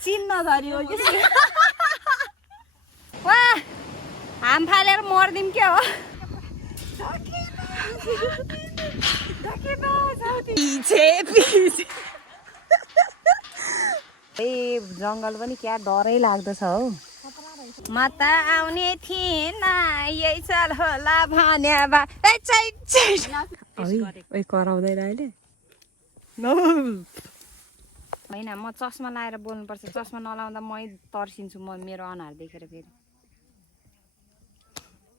चिन्न धरी हो कि वा हाम फालेर मर्दिम के हो ए जङ्गल पनि क्या डरै लाग्दछ हौ म त आउने थिएन यही साल होला भन्या बा कराउँदैन अहिले होइन म चस्मा लाएर बोल्नुपर्छ चस्मा नलाउँदा मै तर्सिन्छु म मेरो अनुहार देखेर फेरि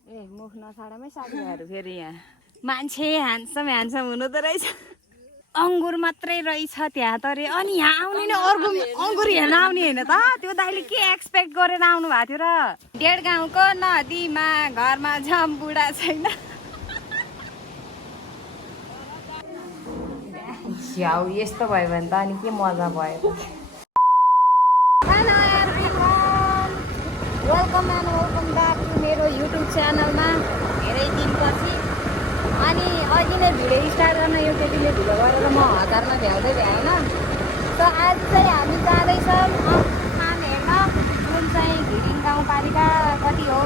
ए मुख नछाडामै साथीभाइहरू फेरि यहाँ मान्छे ह्यान्डसम हुनु त रहेछ अङ्गुर मात्रै रहेछ त्यहाँ त रे अनि यहाँ आउने नि अर्को अङ्गुर हेर्न आउने होइन त त्यो दाइले के एक्सपेक्ट गरेर आउनु भएको थियो र डेढ गाउँको नदीमा घरमा झम्बुडा छैन छ्याउ यस्तो भयो भने त अनि के मजा भयो welcome and welcome back to मेरो युट्युब च्यानलमा धेरै दिनपछि अनि अघि नै भिडियो स्टार्ट गर्न यो केटीले ढिलो गरेर म हतारमा भ्याउँदै भ्याएन त आज चाहिँ हामी जाँदैछौँ स्थान हेर्न जुन चाहिँ घिरिङ गाउँपालिका कति हो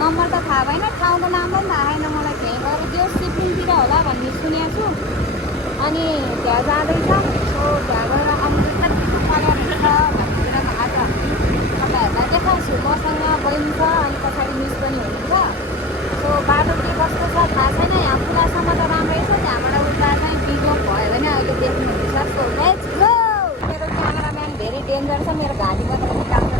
नम्बर त थाहा भएन ठाउँको नाम पनि थाहा छैन मलाई त्यहीँ गएर त्यो सिक्किमतिर होला भन्ने सुनेको छु अनि त्यहाँ जाँदैछौँ सो त्यहाँ गएर अमृत कतिको कलरहरू छ भन्ने कुरा आज तपाईँहरूलाई देखाउँछु मसँग बहिनी छ अनि पछाडि मिस पनि हुनुहुन्छ सो बाटो के कस्तो छ थाहा छैन यहाँ पुलासम्म त राम्रै छ त्यहाँबाट उता चाहिँ बिजोक भयो भने अहिले देख्नुहुनेछ सो लेट्स गो मेरो क्यामेराम्यान धेरै डेन्जर छ मेरो घाँटीबाट निकाल्छ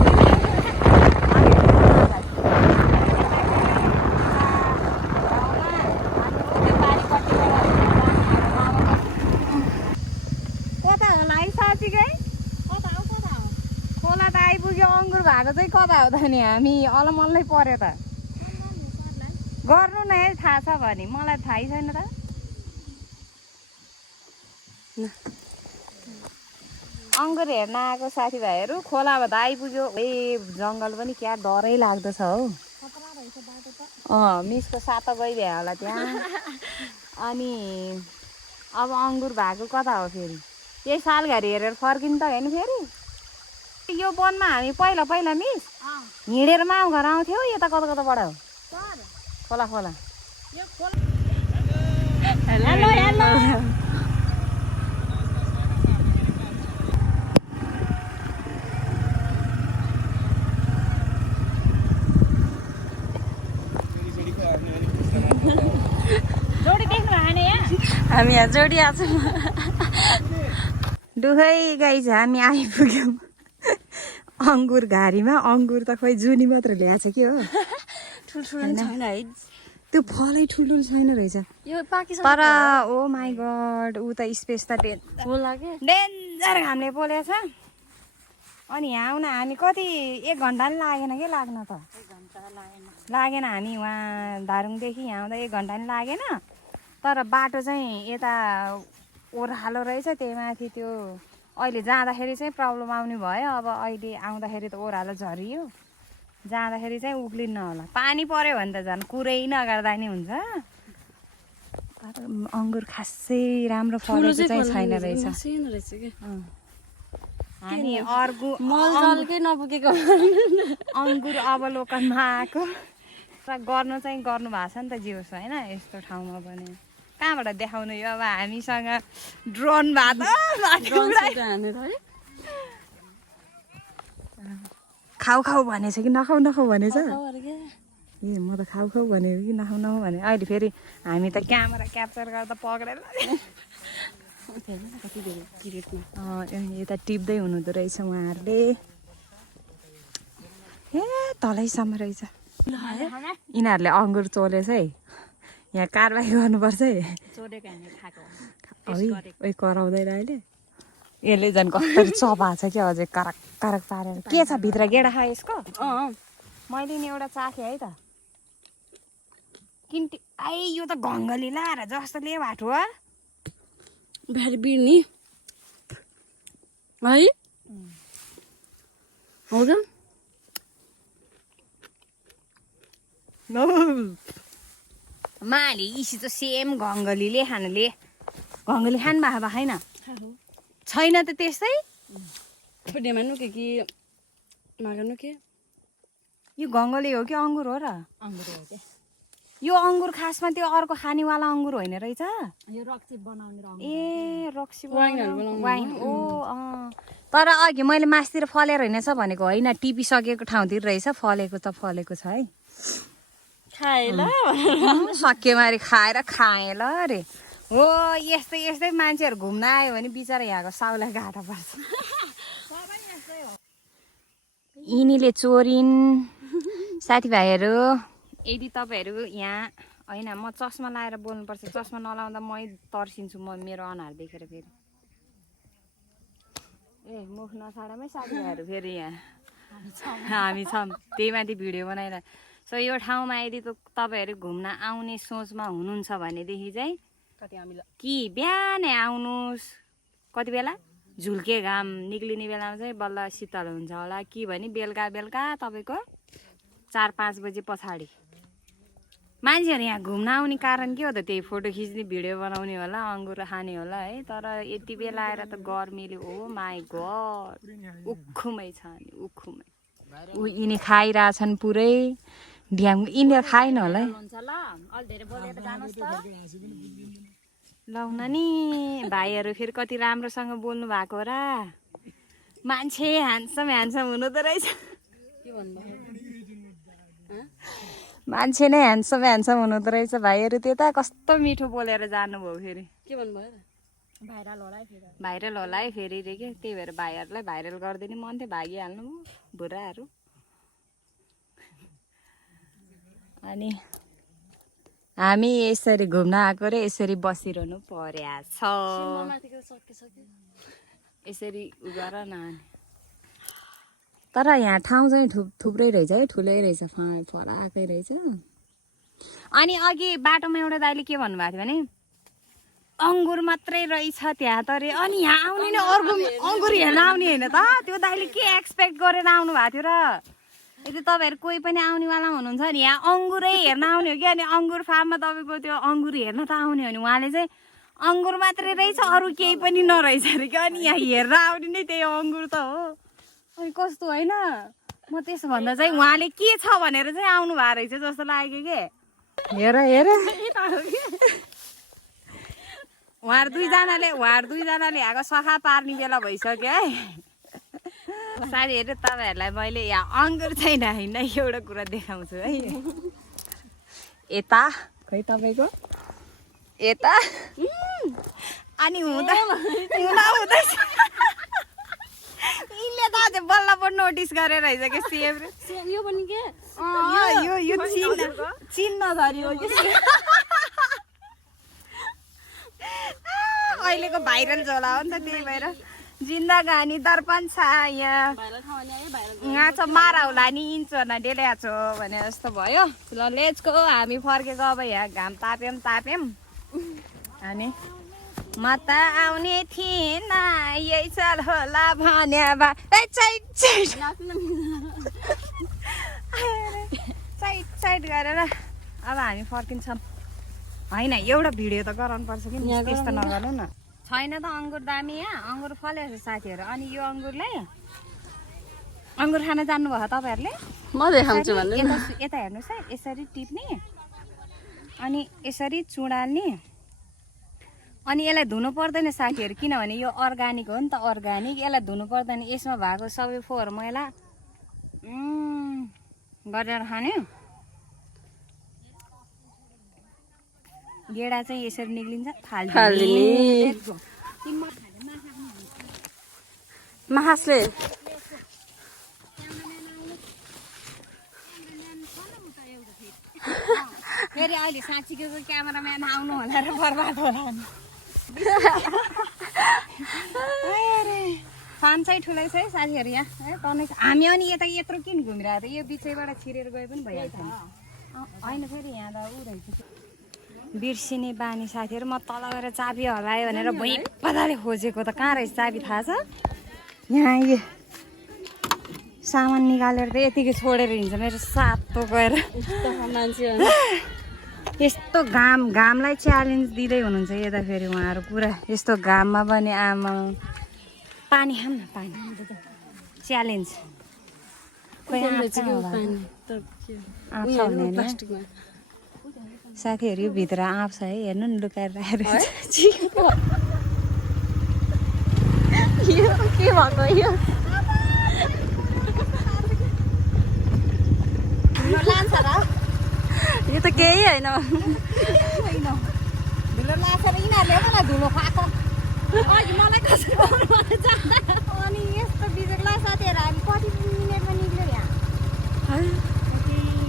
कता होला है साँच्चीकै खोला त आइपुग्यो अङ्गुर भएको चाहिँ कता हो त नि हामी अलमल्लै पर्यो त गर्नु न थाहा छ भने मलाई थाहै छैन त अङ्गुर हेर्न आएको साथीभाइहरू खोलाबाट आइपुग्यो ए जङ्गल पनि क्या डरै लाग्दछ हौ मिसको साता गइभ्या होला त्यहाँ अनि अब अङ्गुर भएको कता हो फेरि यही सालघारी हेरेर फर्किनु त होइन फेरि यो वनमा हामी पहिला मिस हिँडेर माउ घर आउँथ्यौ यता कताबाट हो खोला हेलो जोडी देख्नु भएन यहाँ हामी यहाँ जोडी आएको छौँ दुखै गाई छ हामी आइपुग्यौँ अङ्गुर घारीमा अङ्गुर त खोइ जुनी मात्र ल्याएको छ कि हो ठुल्ठुलो छैन है त्यो फलै ठुल्ठुलो छैन रहेछ तर ओ माई गड ऊ त स्पेस त डेन्जर घामले पोलेछ अनि यहाँ आउन हामी कति 1 घन्टा नि लागेन के लाग्न त लागेन हामी वहाँ धारुङदेखि यहाँ आउँदा 1 घन्टा नि लागेन तर बाटो चाहिँ यता ओह्रालो रहेछ त्यही माथि त्यो अहिले जाँदाखेरि चाहिँ प्रब्लम आउने भयो अब अहिले आउँदाखेरि त ओह्रालो झरियो जाँदाखेरि चाहिँ उक्लिन्न होला पानी पर्यो भने त झन् कुरै नगर्दा नि हुन्छ तर अङ्गुर खासै राम्रो फलेको चाहिँ छैन रहेछ हामी अर्को मलजलकै नपुगेको अङ्गुर अवलोकनमा आएको गर्नु चाहिँ गर्नु भएको छ नि त जियोस् होइन यस्तो ठाउँमा पनि कहाँबाट देखाउनु यो अब हामीसँग ड्रोन खाउ भनेछ कि नखाउ भनेछ ए म त खाउ भनेको कि नखाउ भने अहिले फेरि हामी त क्यामेरा क्याप्चर गर्दा पक्रेर यता टिप्दै हुनुहुँदो रहेछ उहाँहरूले ए तलैसम्म रहेछ यिनीहरूले अङ्गुर चोलेछ है यहाँ कारवाही गर्नुपर्छ है कराउँदैन अहिले यसले झन् कसरी चपा छ क्या अझै करक पारेर के छ भित्र गेडा खा यसको मैले नि एउटा चाखेँ है त किन्ती आई यो त घङ्गली लाएर जस्तो ले बाटो हो भेरी बिर्नी है हो त माले इसी त सेम घङ्गलीले खानु भएको छैन त त्यस्तै डेमा नुके कि मागा नुके यो गङ्गले हो कि अङ्गुर हो र अङ्गुर हो क्या यो अङ्गुर खासमा त्यो अर्को खानेवाला अङ्गुर होइन रहेछ यो रक्सी बनाउने रङ ए रक्सी वाइनहरू बनाउने वाइन ओ तर अघि मैले मासतिर फलेर रहेनछ भनेको होइन टिपिसकेको ठाउँतिर रहेछ फलेको त फलेको छ है खाए ल सकेमारी खाएर खाएँ ल अरे हो यस्तै यस्तै मान्छेहरू घुम्न आयो भने बिचरा यहाँको साउलाई घाटा पर्छ यिनीले चोरिन् साथीभाइहरू यदि तपाईँहरू यहाँ होइन म चस्मा लाएर बोल्नुपर्छ चस्मा नलाउँदा मै तर्सिन्छु म मेरो अनुहार देखेर फेरि ए मुख नछाडामै साथीभाइहरू फेरि यहाँ हामी छौँ त्यही माथि भिडियो बनाएर सो यो ठाउँमा यदि तपाईँहरू घुम्न आउने सोचमा हुनुहुन्छ भनेदेखि चाहिँ कि बिहानै आउनुहोस् कति बेला झुल्के घाम निक्लिने बेलामा चाहिँ बल्ल शीतल हुन्छ होला कि भने बेलुका बेलुका तपाईँको 4-5 बजे पछाडि मान्छेहरू यहाँ घुम्न आउने कारण के हो त त्यही फोटो खिच्ने भिडियो बनाउने होला अङ्गुर खाने होला है तर यति बेला आएर त गर्मीले ओ माई गड उखुमै छ नि उखुमै यिनी खाइरहेछन् पुरै ढ्याङ यिनीहरू खाएन होला है लाउन नि भाइहरू फेरि कति राम्रोसँग बोल्नु भएको र मान्छे ह्यान्डसम ह्यान्डसम हुनु त रहेछ मान्छे नै ह्यान्डसम ह्यान्डसम हुनु त रहेछ भाइहरू त्यता कस्तो मिठो बोलेर जानुभयो फेरि के भन्नुभयो भाइरल होला है फेरि रे के त्यही भएर भाइहरूलाई भाइरल गरिदिने मन थियो भागिहाल्नु बुढाहरू अनि हामी यसरी घुम्न आएको र यसरी बसिरहनु पर्या छ यसरी उ गर न तर यहाँ ठाउँ चाहिँ थुप्रै रहेछ है ठुलै रहेछ फलाएकै रहेछ अनि अघि बाटोमा एउटा दाइले के भन्नुभएको थियो भने अङ्गुर मात्रै रहेछ त्यहाँ त रे अनि यहाँ आउने नै अर्को अङ्गुर हेर्न आउने होइन त त्यो दाइले के एक्सपेक्ट गरेर आउनु भएको थियो र यदि तपाईँहरू कोही पनि आउनेवाला हुनुहुन्छ नि यहाँ अङ्गुरै हेर्न आउने हो कि अनि अङ्गुर फार्ममा तपाईँको त्यो अङ्गुर हेर्न त आउने हो नि उहाँले चाहिँ अङ्गुर मात्रै रहेछ अरू केही पनि नरहेछ अरे कि अनि यहाँ हेर्न आउने नै त्यही अङ्गुर त हो अनि कस्तो होइन म त्यसो भन्दा चाहिँ उहाँले के छ भनेर चाहिँ आउनु भएको रहेछ जस्तो लाग्यो के हेर उहाँहरू दुईजनाले यहाँको सखा पार्ने बेला भइसक्यो है साथीहरू तपाईँहरूलाई मैले यहाँ अङ्गुर छैन होइन एउटा कुरा देखाउँछु है यता खै तपाईँको यता अनि हुँदैछ यिनले त अझै बल्ल पो नोटिस गरेर रहेछ कि सेम यो पनि के यो चिन्ह धरी हो कि अहिलेको भाइरल झोला हो नि त त्यही भएर जिन्दगानी दर्पण छ यहाँ छ माराउला नि इन्चोना डेल्या छो भने जस्तो भयो ल लेट्सको हामी फर्केको अब यहाँ घाम ताप्यौँ अनि म त आउने थिएन यही साल होला भने साइड गरेर अब हामी फर्किन्छौँ होइन एउटा भिडियो त गराउनुपर्छ कि त्यस्तो नगर्नु न छैन त अङ्गुर दामी यहाँ अङ्गुर फलेको छ साथीहरू अनि यो अङ्गुरलाई अङ्गुर खान जान्नुभयो तपाईँहरूले म देखाउँछु भन्नु यता हेर्नुहोस् है यसरी टिप्ने अनि यसरी चुडाल्ने अनि यसलाई धुनु पर्दैन साथीहरू किनभने यो अर्ग्यानिक हो नि त अर्ग्यानिक यसलाई धुनु पर्दैन यसमा भएको सबै फोहोर मैला गरेर खाने गेडा चाहिँ यसरी निक्लिन्छ महासले फेरि अहिले साँच्चीको क्यामेराम्यान आउनु होला र बर्बाद होला फान चाहिँ ठुलै छ है साथीहरू यहाँ है तनै हामी अनि यता यत्रो किन घुमिरहेको थियो यो बिचैबाट छिरेर गए पनि भइहाल्छ होइन फेरि यहाँ त ऊ रहेछ बिर्सिने बानी साथीहरू म तल गएर चाबी हरायो भनेर भुइँपाले खोजेको त कहाँ रहेछ चाबी थाहा छ यहाँ यो सामान निकालेर त यतिकै छोडेर हिँड्छ मेरो सातो गएर मान्छे यस्तो घामलाई च्यालेन्ज दिँदै हुनुहुन्छ यता फेरि उहाँहरू पुरा यस्तो घाममा पनि आमा पानी खाऊँ न पानी च्यालेन्ज खोइ आँप कहाँ होला? आँप छ भने नि? साथीहरू यो भित्र आँप छ है, हेर्नु नि लुकाएर राखेर के भएको यो लान्छ र यो त केही होइन धुलो लाग्छ र यिनीहरूले मलाई धुलो खुवाएको अघि मलाई कसरी अनि यस्तो बिजोगला साथीहरू हामी कति मिनटमा निक्ल्यो यहाँ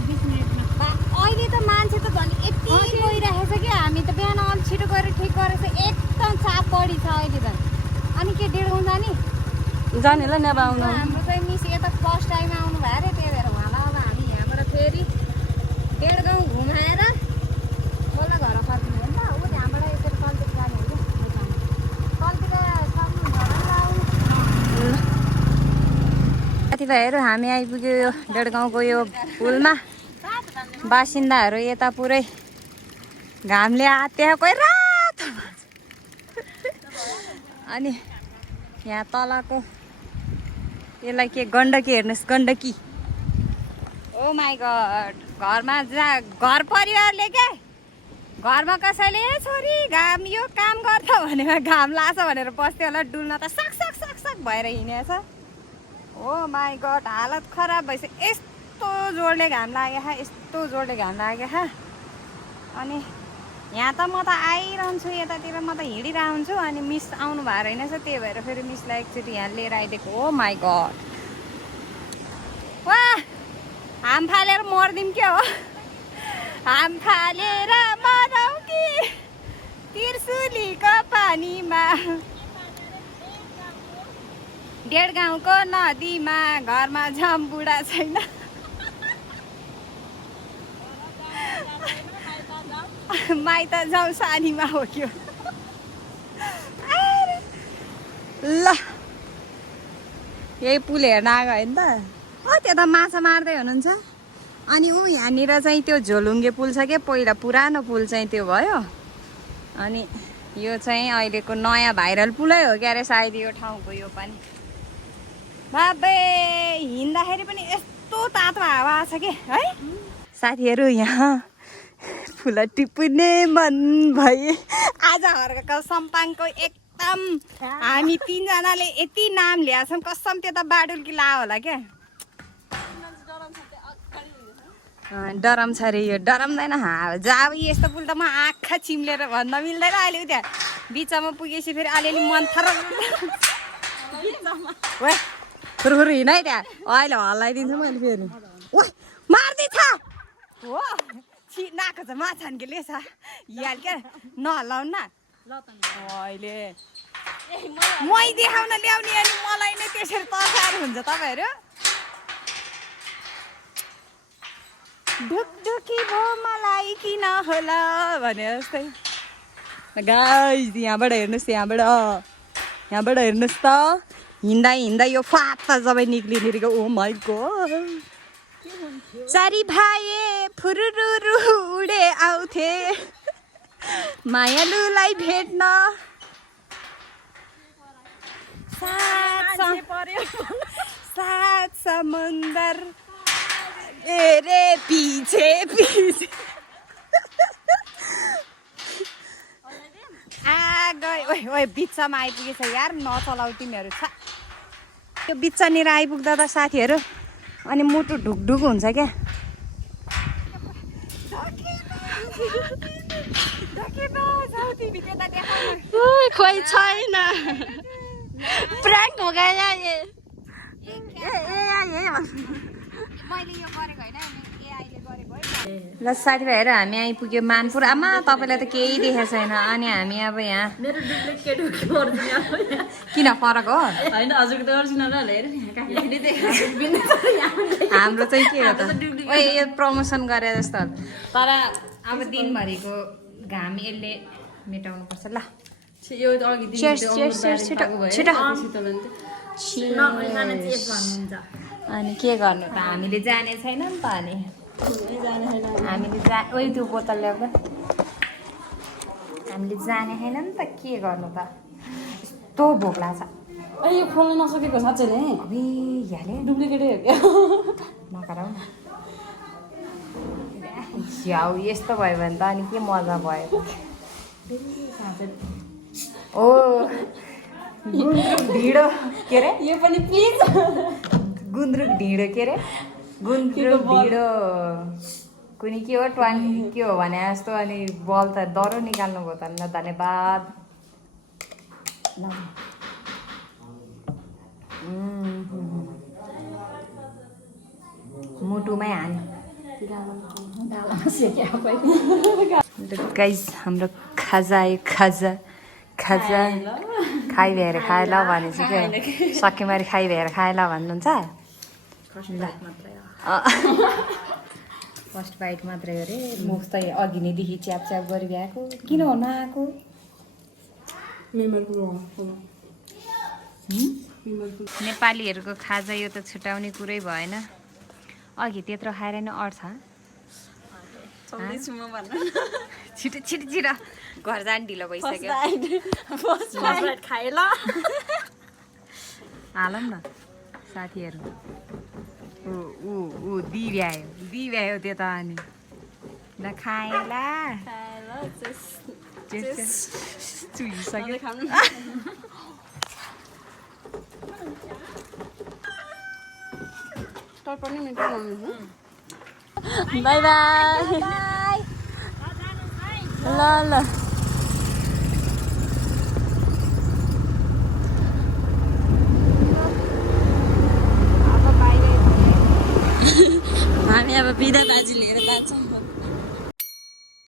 20 मिनटमा अहिले त मान्छे त झन् यति गइरहेको छ कि हामी त बिहान अलिक छिटो गएर ठिक गरेको छ एकदम चाप बढी छ अहिले झन् अनि के 1.5 गाउँ जाने जाने ल नभए आउनु हाम्रो चाहिँ मिस यता फर्स्ट टाइम आउनु भयो अरे त्यही भएर उहाँलाई अब हामी यहाँबाट फेरि 1.5 गाउँ घुमाएर बल्ल घर फर्किनु हो नि त ऊ त्यहाँबाट यसरी कल्तिर जाने हो कि कल्तिर सक्नुहुन्छ होला आउनु साथीभाइहरू हामी आइपुग्यो यो 1.5 गाउँको यो पुलमा बासिन्दाहरू यता पुरै घामले आत्या कोही रातो अनि यहाँ तलको यसलाई के गण्डकी हेर्नुहोस् गण्डकी ओ माई गड घरमा घर परिवारले क्या घरमा कसैले छोरी घाम यो काम गर्छ भनेर घाम लाग्छ भनेर बस्थ्यो होला डुल्न त सक सक सक सक भएर हिँडेछ ओ माई गड हालत खराब भइसक्यो यस्तो जोडले घाम लाग्यो यस्तो जोडले घाम लाग्यो अनि यहाँ त म त आइरहन्छु यतातिर म त हिँडिरहन्छु अनि मिस आउनु भएको रहेनछ त्यही भएर फेरि मिसलाई एकचोटि यहाँ लिएर आइदिएको हो माई गड वाह हाम फालेर मर्दिम के हो हाम फालेर मरौँ कि त्रिशुलीको पानीमा 1.5 गाउँको नदीमा घरमा झम्बुडा छैन माइत जाउँ सानीमा हो कि ल यही पुल हेर्न आएको होइन त त्यो त माछा मार्दै हुनुहुन्छ अनि ऊ यहाँनिर चाहिँ त्यो झोलुङ्गे पुल छ क्या पहिला पुरानो पुल चाहिँ त्यो भयो अनि यो चाहिँ अहिलेको नयाँ भाइरल पुलै हो क्या अरे सायद यो ठाउँको यो पनि बाबे हिँड्दाखेरि पनि यस्तो तातो हावा छ कि है साथीहरू यहाँ फुल टिप्ने मन भए आज हर्काको सम्पाङको एकदम हामी 3 जनाले यति नाम ल्याएछौँ कसम त्यो त बाडुल्की ला होला क्या डरम छ अरे यो डरम्दैन जाब यस्तो पुल त म आँखा चिम्लेर भन्न मिल्दैन अहिले त्यहाँ बिचमा पुगेपछि फेरि अलिअलि मन थर फुरफुर हिँड है त्यहाँ अहिले हल्लाइदिन्छु मैले फेरि मार्दैछ हो नाको छ माछान्के लेछ हिहाल क्या नहल्लाउनु न अहिले मै देखाउन ल्याउने अनि मलाई नै त्यसरी तर्साएर हुन्छ तपाईँहरू ढुकढुकी भो मलाई किन होला भने जस्तै गाइस यहाँबाट हेर्नुहोस् यहाँबाट हेर्नुहोस् त हिँड्दा हिँड्दा यो फाटा सबै निक्लिने रहेको ओ माई गॉड चारी भाइ फुरुरु उडे आउँथे मायालुलाई भेट्न सात समुन्दर रे पीछे पीछे आ गए ओए ओए बिचमा आइपुगेछ यार नचलाउ तिमीहरू छ त्यो बिचनिर आइपुग्दा त साथीहरू अनि मुटु ढुकढुक हुन्छ क्या खोइ छैन प्राङ्क हो गया ये ल साथीभाइहरू हामी आइपुग्यो मानपुर आमा तपाईँलाई त केही देखेको छैन अनि हामी अब यहाँ मेरो डुप्लिकेट किन फरक हो होइन हजुरको त ओरिजिनल हाम्रो चाहिँ के हो त ओए यो प्रमोसन गरे जस्तो तर अब दिनभरिको घाम यसले मेटाउनुपर्छ ल यो अघि छिटो अनि के गर्नु त हामीले जाने छैन नि त अनि हामीले ओइ त्यो बोतल ल्याउँदा हामीले जाने छैन नि त के गर्नु त यस्तो भोक लाग्छ यो खोल्न नसकेको साँच्चै नै अबे याले डुप्लिकेटै हो क्या नगराउ न झ्याउ यस्तो भयो भने त अनि के मजा भयो ओ गुन्द्रुक ढिँडो के अरे यो पनि प्लिज गुन्द्रुक ढिँडो के अरे गुन्द्रुक ढिँडो कुनै के हो के हो भने जस्तो अनि बल त डह्रो निकाल्नु भयो त ल धन्यवाद मुटुमै हान्यो गाइस हाम्रो खाजा आयो खाजा खाजा खाइ भ्याएर खाए ल भने चाहिँ के सकेमारी खाइ भ्याएर खाए ल भन्नुहुन्छ फर्स्ट बाइट मात्रै हो अरे मुख त अघि नैदेखि च्याप च्याप गरिरहेको किन हो नआएको नेपालीहरूको खाजा यो त छुट्याउने कुरै भएन अघि त्यत्रो खाएर नै अट्छ चल्दैछु म भन्न छिटो छिटो छिटो घर जानु ढिलो भइसक्यो फर्स्ट बाइट खाए ल हालौँ न साथीहरू ऊ दिभ्यायो त्यो त अनि ल खाएला चुहिसक्यो बाई बाई ल ल हामी अब बिदा बाजी लिएर जान्छौँ